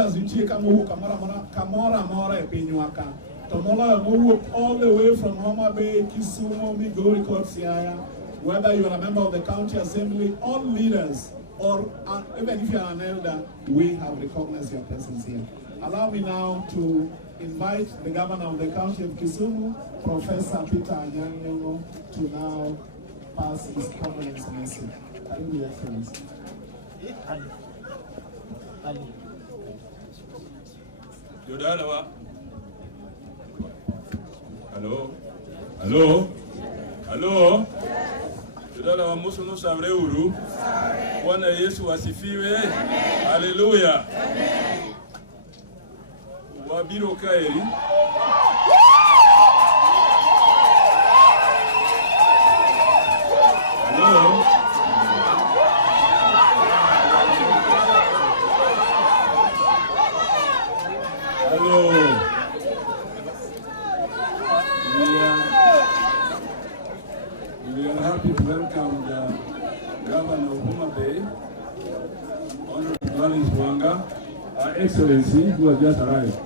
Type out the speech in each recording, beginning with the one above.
leaders nitie kamora mora e pinywa ka. To moloyo mowuok all the way from Homabay, Kisumu, Migori, Siaya, whether you are a member of the county assembly, all leaders, or even if you are an elder, we have recognized your presence here. Allow me now to invite the governor of the county of Kisumu, Professor Peter Anyanyongo, to now pass his condolence message. Thank you, Excellency. Hello? Hello? Hello? Tudala wa musu nusa uru. Bwana Yesu asifiwe. Hallelujah. Wabiro kaeri. Hello? Hello? We are happy to welcome the Governor of Homabay, Honorable Gladys Wanga, Her Excellency, who has just arrived.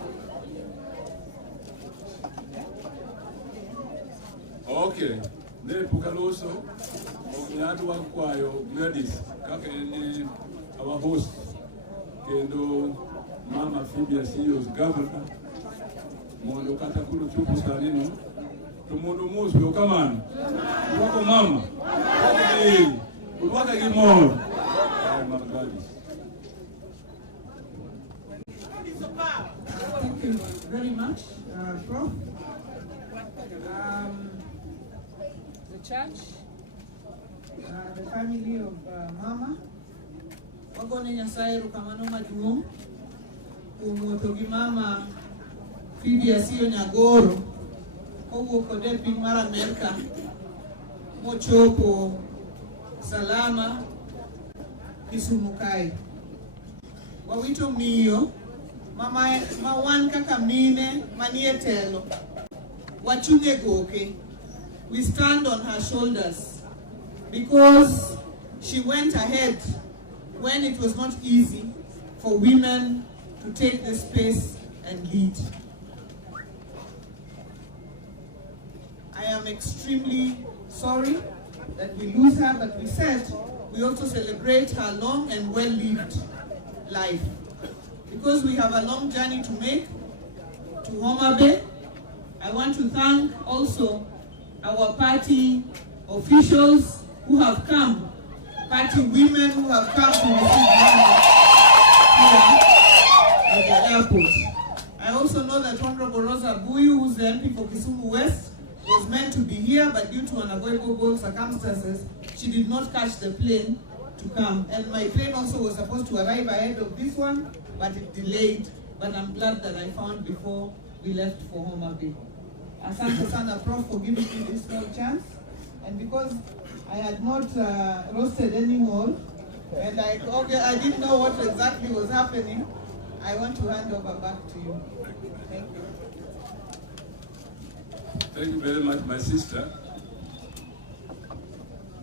Okay, ne Pukaloso, Ognatu Wakwayo, Gladys, Kaka our host, Kendo Mama Pheobe Asiyo's governor, Mondo Katakulu Chupu Sanino. Tumundo musu yo kamani. Wako mama. Hey, waka gimoro. Mama Gladys. Thank you very much, Prof. The church, the family of Mama. Wagone Nyasaye rukamano maduong. Umuoto gi Mama Pheobe Asiyo Nyagoro. Kode piny mar Amerika mochopo salama Kisumu kae. Wawito miyo ma wan kaka mine manie telo wachunge goke. We stand on her shoulders because she went ahead when it was not easy for women to take the space and lead. I am extremely sorry that we lose her, but we said we also celebrate her long and well-lived life. Because we have a long journey to make to Homabay, I want to thank also our party officials who have come, party women who have come to receive Mama here at the airport. I also know that Honorable Rosa Buyu, who's the MP for Kisumu West, was meant to be here, but due to unavoidable circumstances, she did not catch the plane to come. And my plane also was supposed to arrive ahead of this one, but it delayed. But I'm glad that I found before we left for Homabay. Asante sana, Prof, for giving me this small chance. And because I had not roasted anymore, and I didn't know what exactly was happening, I want to hand over back to you. Thank you. Thank you very much, my sister.